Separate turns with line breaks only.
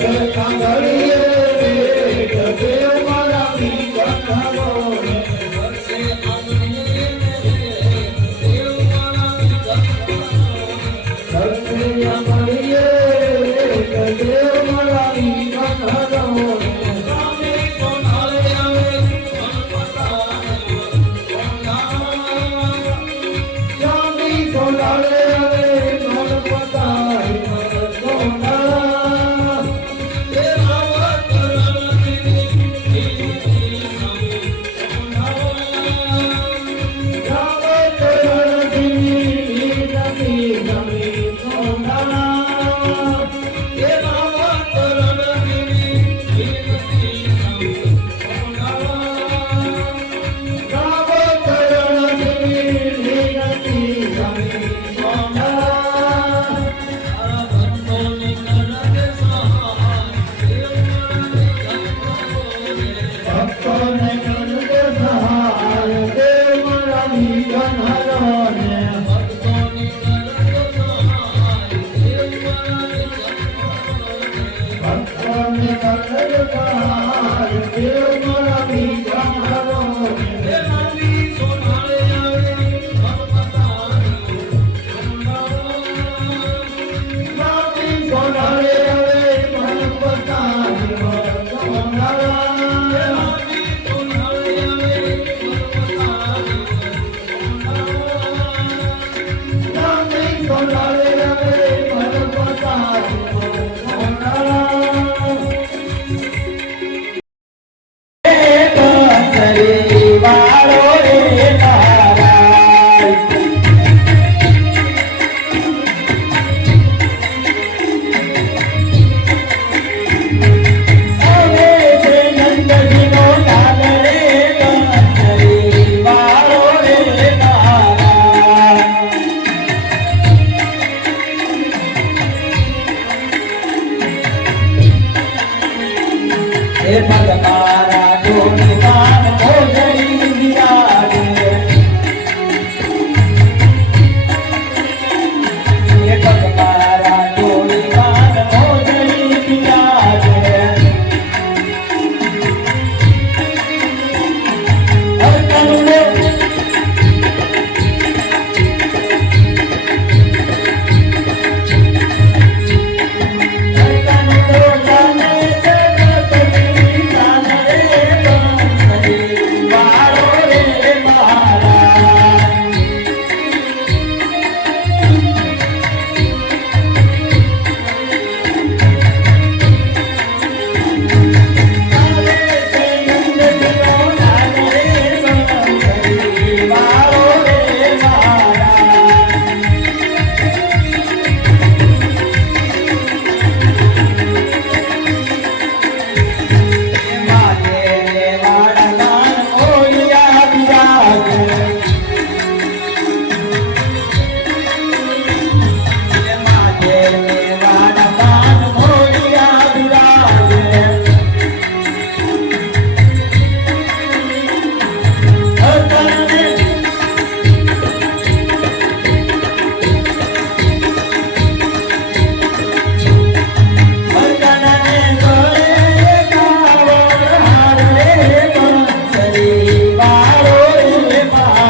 come Kangari.
de